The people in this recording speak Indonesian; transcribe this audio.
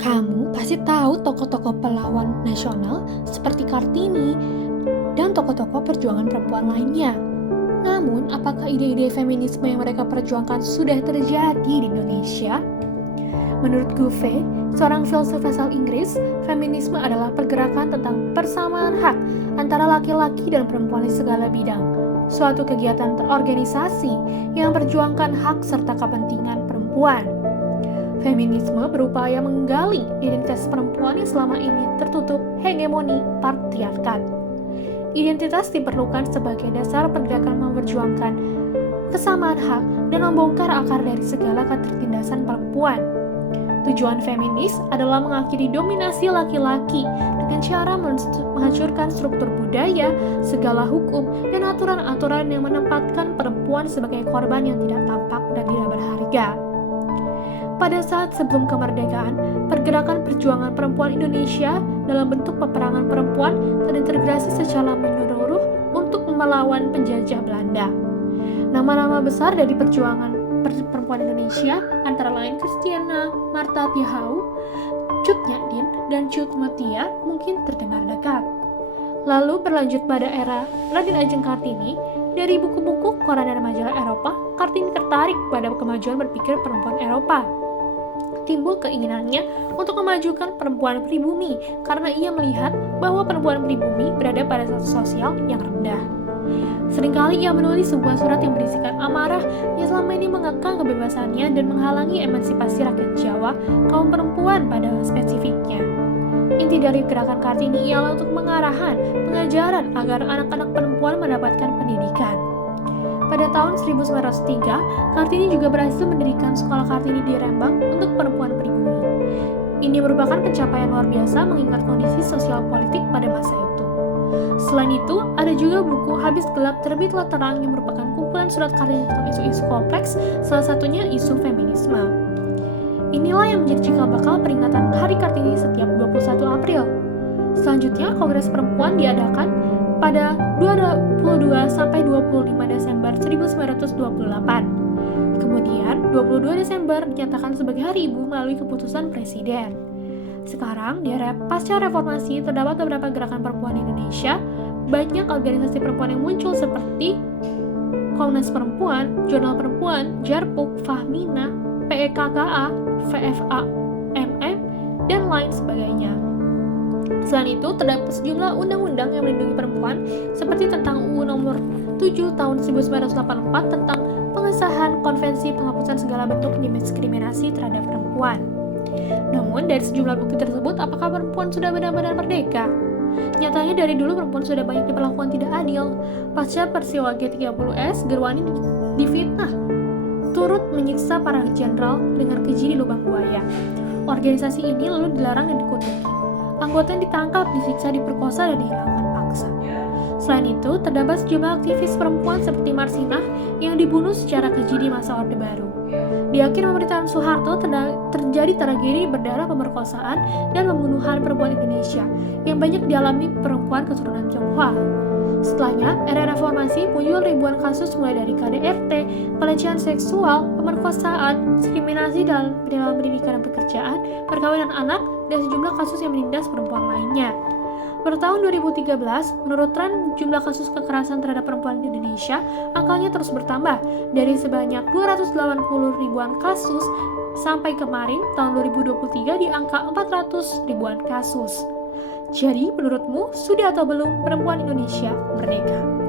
Kamu pasti tahu tokoh-tokoh pahlawan nasional seperti Kartini dan tokoh-tokoh perjuangan perempuan lainnya. Namun, apakah ide-ide feminisme yang mereka perjuangkan sudah terjadi di Indonesia? Menurut Goethe, seorang filsuf asal Inggris, feminisme adalah pergerakan tentang persamaan hak antara laki-laki dan perempuan di segala bidang. Suatu kegiatan terorganisasi yang memperjuangkan hak serta kepentingan perempuan. Feminisme berupaya menggali identitas perempuan yang selama ini tertutup hegemoni patriarkat. Identitas diperlukan sebagai dasar pergerakan memperjuangkan kesamaan hak dan membongkar akar dari segala ketertindasan perempuan. Tujuan feminis adalah mengakhiri dominasi laki-laki dengan cara menghancurkan struktur budaya, segala hukum, dan aturan-aturan yang menempatkan perempuan sebagai korban yang tidak tampak dan tidak berharga. Pada saat sebelum kemerdekaan, pergerakan perjuangan perempuan Indonesia dalam bentuk peperangan perempuan terintegrasi secara menyeluruh untuk melawan penjajah Belanda. Nama-nama besar dari perjuangan perempuan Indonesia antara lain Christiana Martha Tiahau, Cut Nyak Dien, dan Cut Mutia mungkin terdengar dekat. Lalu berlanjut pada era Raden Ajeng Kartini. Dari buku-buku, koran dan majalah Eropa, Kartini tertarik pada kemajuan berpikir perempuan Eropa. Timbul keinginannya untuk memajukan perempuan pribumi karena ia melihat bahwa perempuan pribumi berada pada status sosial yang rendah. Seringkali ia menulis sebuah surat yang berisikan amarah yang selama ini mengekang kebebasannya dan menghalangi emansipasi rakyat Jawa, kaum perempuan pada spesifiknya. Inti dari gerakan Kartini ialah untuk pengajaran agar anak-anak perempuan mendapatkan pendidikan. Pada tahun 1903, Kartini juga berhasil mendirikan sekolah Kartini di Rembang untuk perempuan pribumi. Ini merupakan pencapaian luar biasa mengingat kondisi sosial politik pada masa itu. Selain itu, ada juga buku Habis Gelap Terbitlah Terang yang merupakan kumpulan surat Kartini tentang isu-isu kompleks, salah satunya isu feminisme. Inilah yang menjadi cikal bakal peringatan Hari Kartini setiap 21 April. Selanjutnya, Kongres Perempuan diadakan pada 22 sampai 25 Desember 1928. Kemudian, 22 Desember dinyatakan sebagai Hari Ibu melalui keputusan Presiden. Sekarang, di era pasca reformasi, terdapat beberapa gerakan perempuan di Indonesia. Banyak organisasi perempuan yang muncul seperti Komnas Perempuan, Jurnal Perempuan, Jarpuk, Fahmina, PEKKA, VFA-MM, dan lain sebagainya. Selain itu, terdapat sejumlah undang-undang yang melindungi perempuan, seperti tentang UU Nomor 7 Tahun 1984 tentang pengesahan Konvensi Penghapusan Segala Bentuk Diskriminasi Terhadap Perempuan. Namun, dari sejumlah bukti tersebut, apakah perempuan sudah benar-benar merdeka? Nyatanya dari dulu perempuan sudah banyak diperlakukan tidak adil. Pasca peristiwa G30S, Gerwani difitnah, turut menyiksa para jenderal dengan keji di lubang buaya. Organisasi ini lalu dilarang dan dikutuki. Anggota yang ditangkap, disiksa, diperkosa, dan dihilangkan paksa. Selain itu, terdapat sejumlah aktivis perempuan seperti Marsinah yang dibunuh secara keji di masa Orde Baru. Di akhir pemerintahan Soeharto terjadi tragedi berdarah pemerkosaan dan pembunuhan perempuan Indonesia yang banyak dialami perempuan keturunan Tionghoa. Setelahnya, era reformasi muncul ribuan kasus mulai dari KDRT, pelecehan seksual, pemerkosaan, diskriminasi dalam pendidikan dan pekerjaan, perkawinan anak, dan sejumlah kasus yang menindas perempuan lainnya. Pada tahun 2013, menurut tren jumlah kasus kekerasan terhadap perempuan di Indonesia, angkanya terus bertambah dari sebanyak 280 ribuan kasus sampai kemarin tahun 2023 di angka 400 ribuan kasus. Jadi, menurutmu sudah atau belum perempuan Indonesia merdeka?